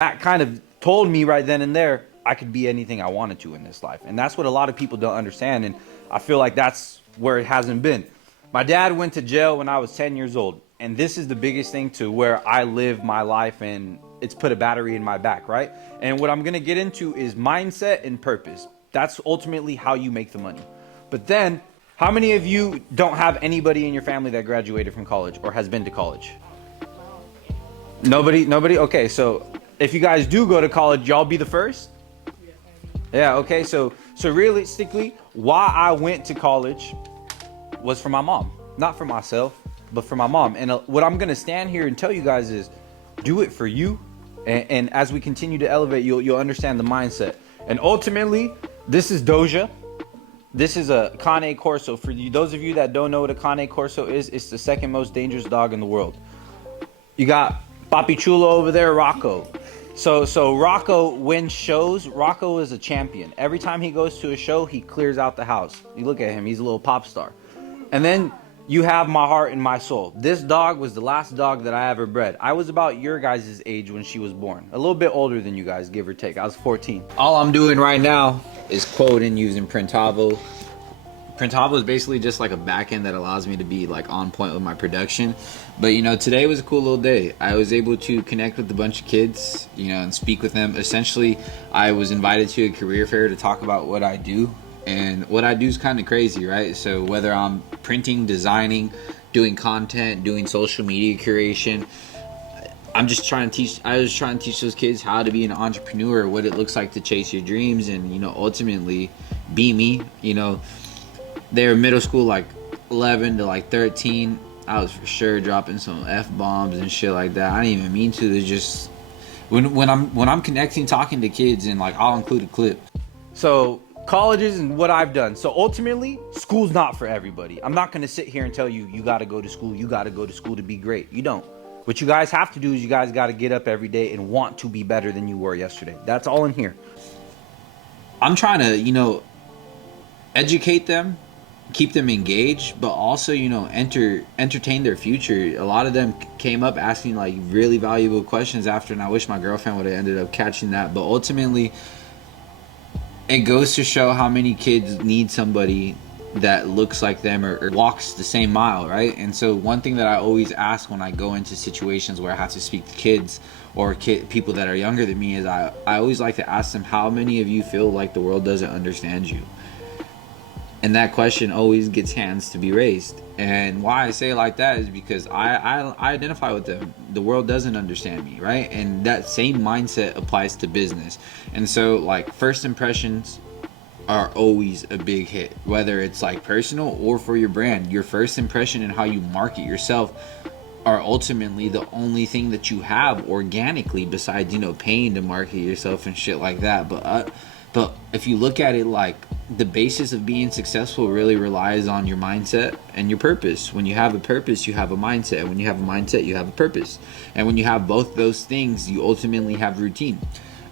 That kind of told me right then and there I could be anything I wanted to in this life. And that's what a lot of people don't understand. And I feel like that's where it hasn't been. My dad went to jail when I was 10 years old. And this is the biggest thing to where I live my life, and it's put a battery in my back, right? And what I'm going to get into is mindset and purpose. That's ultimately how you make the money. But then, how many of you don't have anybody in your family that graduated from college or has been to college? Nobody. Okay, so if you guys do go to college, y'all be the first. Yeah. Okay. So realistically, why I went to college was for my mom, not for myself, but for my mom. And what I'm gonna stand here and tell you guys is, do it for you. And as we continue to elevate, you'll understand the mindset. And ultimately, this is Doja. This is a Cane Corso. For you, those of you that don't know what a Cane Corso is, it's the second most dangerous dog in the world. You got Papi Chulo over there, Rocco. So Rocco wins shows. Rocco is a champion. Every time he goes to a show, he clears out the house. You look at him, he's a little pop star. And then you have my heart and my soul. This dog was the last dog that I ever bred. I was about your guys' age when she was born. A little bit older than you guys, give or take. I was 14. All I'm doing right now is quoting using Printavo. Printavo is basically just like a backend that allows me to be like on point with my production. But you know, today was a cool little day. I was able to connect with a bunch of kids, you know, and speak with them. Essentially, I was invited to a career fair to talk about what I do. And what I do is kind of crazy, right? So whether I'm printing, designing, doing content, doing social media curation, I was trying to teach those kids how to be an entrepreneur, what it looks like to chase your dreams, and, you know, ultimately be me. You know, they're middle school, like 11 to like 13. I was for sure dropping some F-bombs and shit like that. I didn't even mean to. It's just when I'm connecting, talking to kids, and like I'll include a clip. So colleges and what I've done. So ultimately, school's not for everybody. I'm not going to sit here and tell you, you got to go to school. You got to go to school to be great. You don't. What you guys have to do is you guys got to get up every day and want to be better than you were yesterday. That's all in here. I'm trying to, you know, educate them, keep them engaged, but also, you know, entertain their future. A lot of them came up asking like really valuable questions after, and I wish my girlfriend would have ended up catching that. But ultimately, it goes to show how many kids need somebody that looks like them or walks the same mile, right? And so one thing that I always ask when I go into situations where I have to speak to kids or people that are younger than me is I always like to ask them, how many of you feel like the world doesn't understand you? And that question always gets hands to be raised. And why I say it like that is because I identify with them. The world doesn't understand me, right? And that same mindset applies to business. And so, like, first impressions are always a big hit, whether it's like personal or for your brand. Your first impression and how you market yourself are ultimately the only thing that you have organically, besides, you know, paying to market yourself and shit like that. But if you look at it, like, the basis of being successful really relies on your mindset and your purpose. When you have a purpose, you have a mindset. When you have a mindset, you have a purpose. And when you have both those things, you ultimately have routine.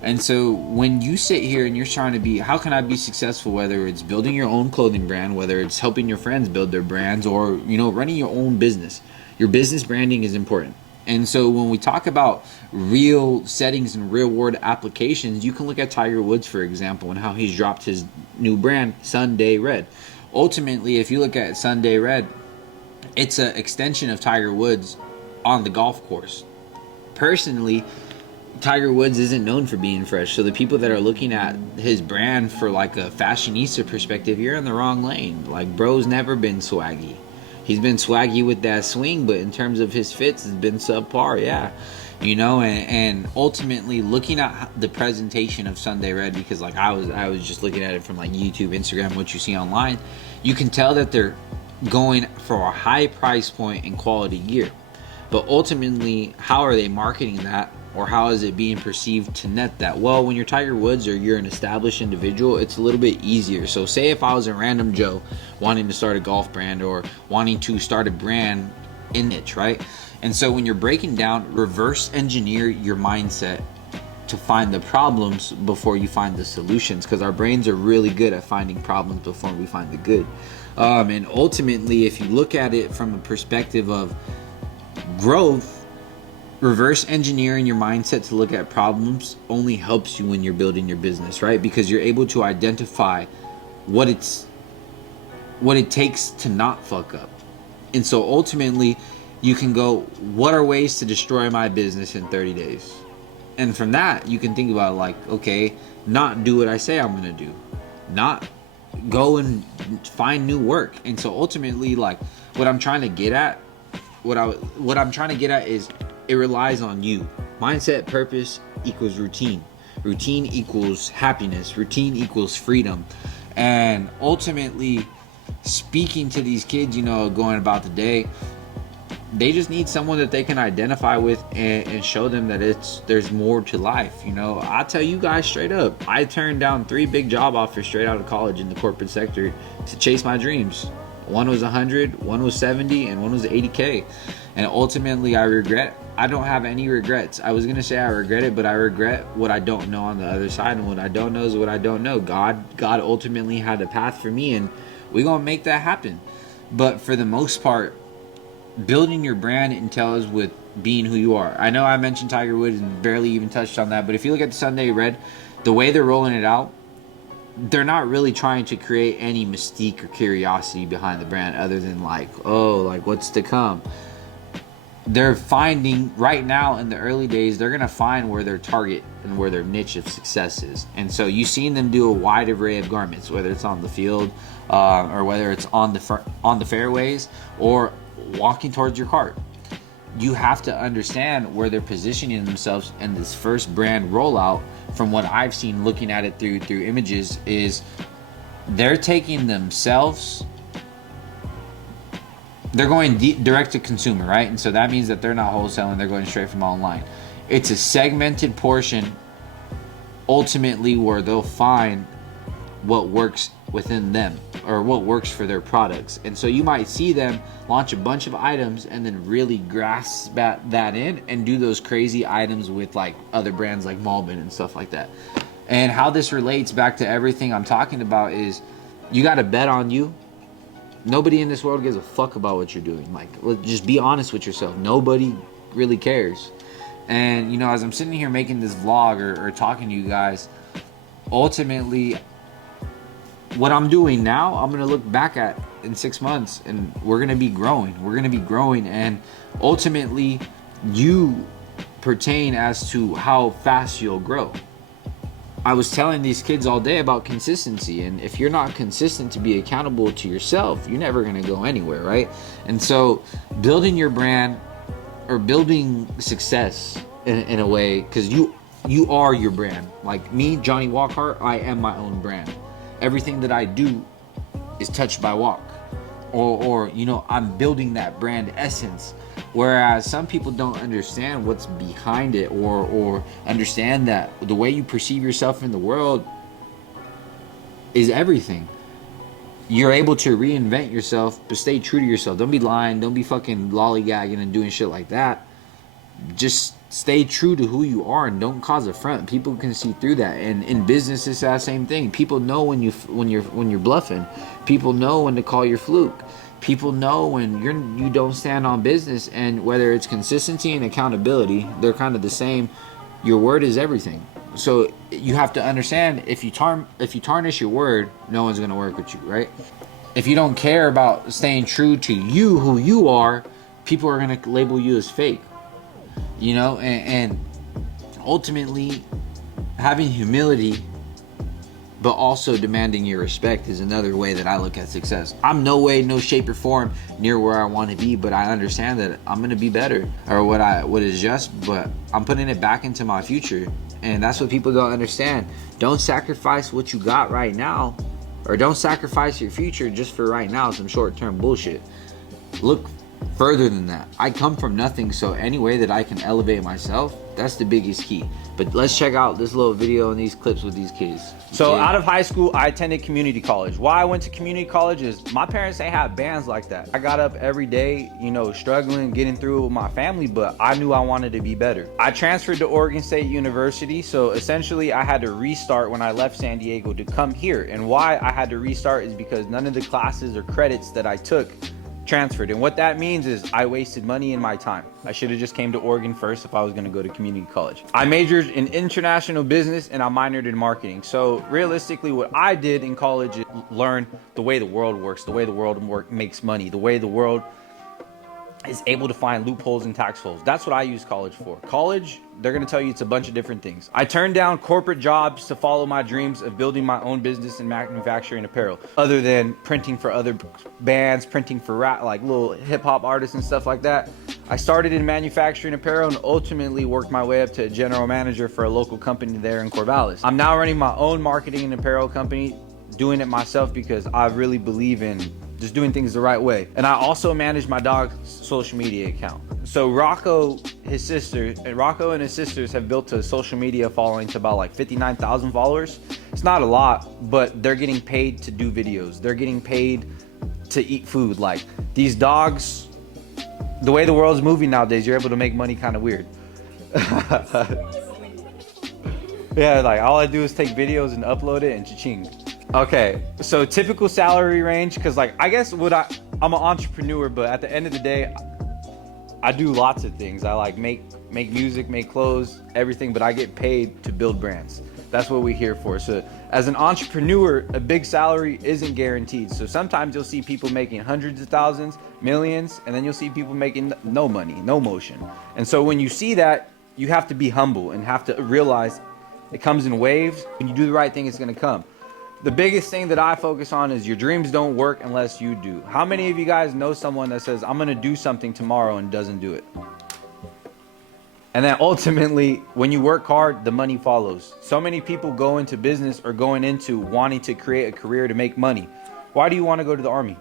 And so when you sit here and you're trying to be, how can I be successful? Whether it's building your own clothing brand, whether it's helping your friends build their brands, or, you know, running your own business, your business branding is important. And so when we talk about real settings and real world applications, you can look at Tiger Woods, for example, and how he's dropped his new brand, Sunday Red. Ultimately, if you look at Sunday Red, it's an extension of Tiger Woods on the golf course. Personally, Tiger Woods isn't known for being fresh. So the people that are looking at his brand for like a fashionista perspective, you're in the wrong lane. Like, bro's never been swaggy. He's been swaggy with that swing, but in terms of his fits, it's been subpar, yeah. You know, and ultimately looking at the presentation of Sunday Red, because like I was just looking at it from like YouTube, Instagram, what you see online, you can tell that they're going for a high price point and quality gear. But ultimately, how are they marketing that? Or how is it being perceived to net that? Well, when you're Tiger Woods or you're an established individual, it's a little bit easier. So say if I was a random Joe wanting to start a golf brand or wanting to start a brand in it, right? And so when you're breaking down, reverse engineer your mindset to find the problems before you find the solutions, because our brains are really good at finding problems before we find the good. And ultimately, if you look at it from a perspective of growth, reverse engineering your mindset to look at problems only helps you when you're building your business, right? Because you're able to identify what it takes to not fuck up. And so ultimately you can go, what are ways to destroy my business in 30 days? And from that you can think about, like, okay, not do what I say I'm going to do, not go and find new work. And so ultimately, like, what I'm trying to get at is, it relies on you. Mindset, purpose equals routine. Routine equals happiness. Routine equals freedom. And ultimately, speaking to these kids, going about the day, they just need someone that they can identify with and show them that there's more to life. I'll tell you guys straight up, I turned down 3 big job offers straight out of college in the corporate sector to chase my dreams. One was 100, one was 70, and one was 80K. And ultimately, I don't have any regrets. I was going to say I regret it, but I regret what I don't know on the other side. And what I don't know is what I don't know. God ultimately had a path for me, and we're going to make that happen. But for the most part, building your brand entails with being who you are. I know I mentioned Tiger Woods and barely even touched on that, but if you look at the Sunday Red, the way they're rolling it out, they're not really trying to create any mystique or curiosity behind the brand other than what's to come. They're finding right now, in the early days, they're going to find where their target and where their niche of success is. And so you've seen them do a wide array of garments, whether it's on the field or whether it's on the fairways or walking towards your cart. You have to understand where they're positioning themselves. And this first brand rollout, from what I've seen looking at it through images, is they're taking themselves, they're going direct to consumer, right? And so that means that they're not wholesaling, they're going straight from online. It's a segmented portion ultimately where they'll find what works within them or what works for their products. And so you might see them launch a bunch of items and then really grasp that in and do those crazy items with like other brands like Malbon and stuff like that. And how this relates back to everything I'm talking about is, you got to bet on you. Nobody in this world gives a fuck about what you're doing. Like, just be honest with yourself. Nobody really cares. And as I'm sitting here making this vlog or talking to you guys, ultimately what I'm doing now, I'm going to look back at in 6 months, and we're going to be growing. And ultimately you pertain as to how fast you'll grow. I was telling these kids all day about consistency, and if you're not consistent to be accountable to yourself, you're never going to go anywhere, right? And so building your brand or building success in a way, because you are your brand. Like me, Johnny Walkhart, I am my own brand. Everything that I do is touched by Walk, or I'm building that brand essence. Whereas some people don't understand what's behind it, or understand that the way you perceive yourself in the world is everything. You're able to reinvent yourself, but stay true to yourself. Don't be lying. Don't be fucking lollygagging and doing shit like that. Just stay true to who you are and don't cause a front. People can see through that. And in business, it's that same thing. People know when you're bluffing. People know when to call your fluke. People know when you don't stand on business. And whether it's consistency and accountability, they're kind of the same. Your word is everything. So you have to understand, if you tarnish your word, no one's going to work with you, right? If you don't care about staying true to you, who you are, people are going to label you as fake. And ultimately having humility but also demanding your respect is another way that I look at success. I'm no way, no shape or form near where I want to be, but I understand that I'm going to be better, or what is just, but I'm putting it back into my future. And that's what people don't understand. Don't sacrifice what you got right now, or don't sacrifice your future just for right now, some short-term bullshit. Look further than that. I come from nothing, so any way that I can elevate myself, that's the biggest key. But let's check out this little video and these clips with these kids. So out of high school, I attended community college. Why I went to community college is my parents ain't have bands like that. I got up every day, struggling, getting through with my family, but I knew I wanted to be better. I transferred to Oregon State University, so essentially I had to restart when I left San Diego to come here. And why I had to restart is because none of the classes or credits that I took transferred. And what that means is I wasted money and my time. I should have just came to Oregon first if I was gonna go to community college. I majored in international business and I minored in marketing. So realistically, what I did in college is learn the way the world works, the way the world makes money, the way the world is able to find loopholes and tax holes. That's what I use college for. College, they're gonna tell you it's a bunch of different things. I turned down corporate jobs to follow my dreams of building my own business in manufacturing apparel, other than printing for other bands, printing for rap, like little hip hop artists and stuff like that. I started in manufacturing apparel and ultimately worked my way up to a general manager for a local company there in Corvallis. I'm now running my own marketing and apparel company, doing it myself because I really believe in just doing things the right way. And I also manage my dog's social media account. So Rocco and his sisters have built a social media following to about like 59,000 followers. It's not a lot, but they're getting paid to do videos. They're getting paid to eat food. Like these dogs, the way the world's moving nowadays, you're able to make money kind of weird. Yeah, like all I do is take videos and upload it and cha-ching. Okay, so typical salary range, because like I guess I'm an entrepreneur, but at the end of the day, I do lots of things. I like make music, make clothes, everything, but I get paid to build brands. That's what we're here for. So as an entrepreneur, a big salary isn't guaranteed. So sometimes you'll see people making hundreds of thousands, millions, and then you'll see people making no money, no motion. And so when you see that, you have to be humble and have to realize it comes in waves. When you do the right thing, it's gonna come. The biggest thing that I focus on is your dreams don't work unless you do. How many of you guys know someone that says, I'm gonna do something tomorrow and doesn't do it? And then ultimately, when you work hard, the money follows. So many people go into business or going into wanting to create a career to make money. Why do you want to go to the army?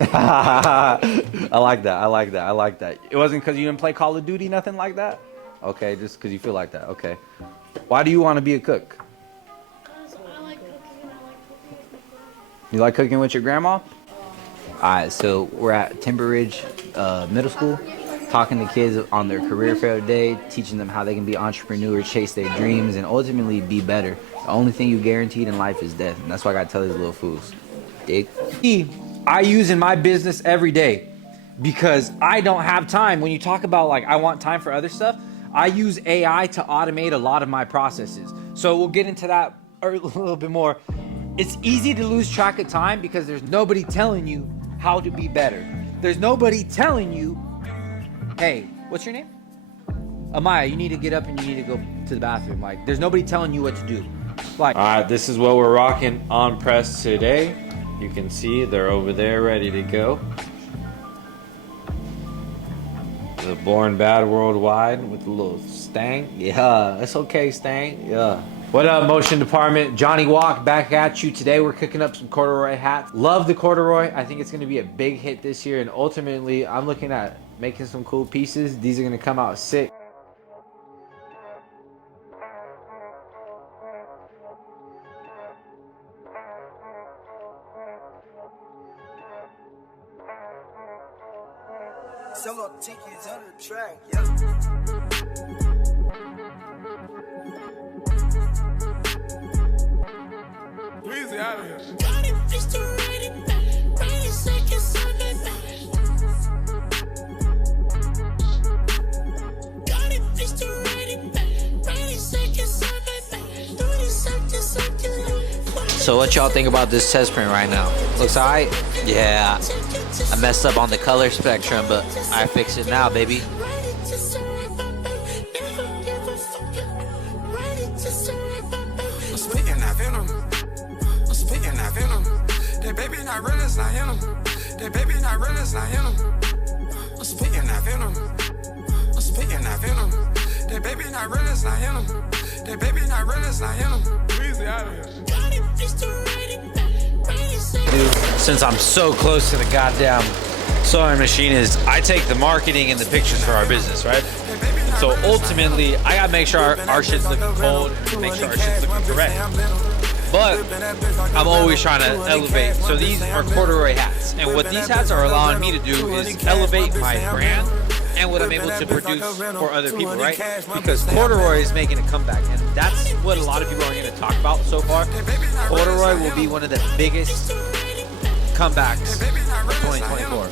I like that. It wasn't because you didn't play Call of Duty, nothing like that? Okay, just because you feel like that. Okay. Why do you want to be a cook? I like cooking and I like cooking with my grandma. You like cooking with your grandma? Alright, so we're at Timber Ridge Middle School, talking to kids on their career fair day, teaching them how they can be entrepreneurs, chase their dreams, and ultimately be better. The only thing you guaranteed in life is death, and that's why I gotta tell these little fools. Dig? I use in my business every day because I don't have time. When you talk about like I want time for other stuff, I use AI to automate a lot of my processes. So we'll get into that a little bit more. It's easy to lose track of time because there's nobody telling you how to be better. There's nobody telling you, hey, what's your name? Amaya, you need to get up and you need to go to the bathroom. Like, there's nobody telling you what to do. Like, All right, this is what we're rocking on press today. You can see they're over there ready to go. The Born Bad Worldwide with a little Stang. Yeah, it's okay, Stang. Yeah. What up, motion department? Johnny Walk back at you. Today we're cooking up some corduroy hats. Love the corduroy. I think it's going to be a big hit this year, and ultimately I'm looking at making some cool pieces. These are going to come out sick. Solo tickets on the track, yeah. Weezy out of here. Got it, Mr. Ready back. 30 seconds on the dot. Got it, Mr. Ready back. 30 seconds on the dot. 30 seconds on the dot. So what y'all think about this test print right now? Looks alright? Yeah. I messed up on the color spectrum, but I fix it now, baby. Ready to serve, never give a fuck. Ready to serve. I'm spitting that venom. I'm spitting that venom. That baby not real, it's not in him. That baby not real, it's not in him. I'm spitting that venom. I'm spitting that venom. That baby not real, it's not in him. That baby not real, it's not in him. Weezy out of here. Got it, Mr. Ready back. 30 seconds. Since I'm so close to the goddamn sewing machine, is I take the marketing and the pictures for our business, right? So ultimately, I gotta make sure our shit's looking cold and make sure our shit's looking correct. But I'm always trying to elevate. So these are corduroy hats, and what these hats are allowing me to do is elevate my brand and what I'm able to produce for other people, right? Because corduroy is making a comeback, and that's what a lot of people are going to talk about so far. Corduroy will be one of the biggest comebacks of 2024.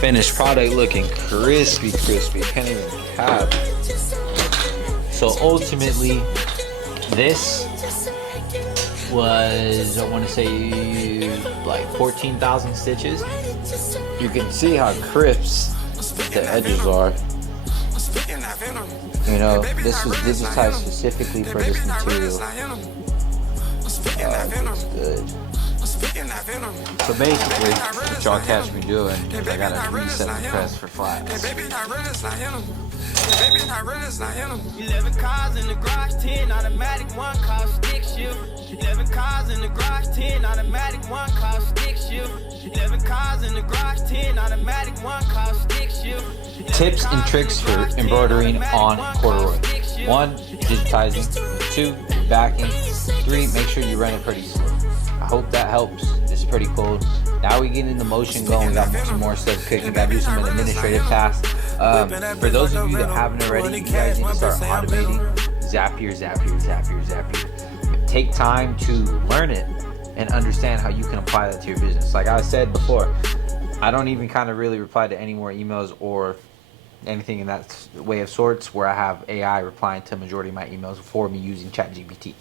Finished product looking crispy. Can't even cap. So ultimately, this was, I want to say, like 14,000 stitches. You can see how crisp the edges are. You know, this was digitized specifically for this material. It's good. So basically, what y'all catch me doing is I gotta reset the press for flats. 11 cars in the garage, 10 automatic, one car stick shift. 11 cars in the garage, 10 automatic, one car stick shift. 11 cars in the garage, 10 automatic, one car stick shift. Tips and tricks for embroidering on corduroy. 1, digitizing. 2, backing. 3, make sure you run it pretty slow. I hope that helps. It's pretty cool. Now we get into motion going. We got some more stuff cooking. Got to do some administrative tasks. For those of you that haven't already, you guys need to start automating. Zapier. Take time to learn it and understand how you can apply that to your business. Like I said before, I don't even kind of really reply to any more emails or anything in that way of sorts where I have AI replying to majority of my emails for me using ChatGPT.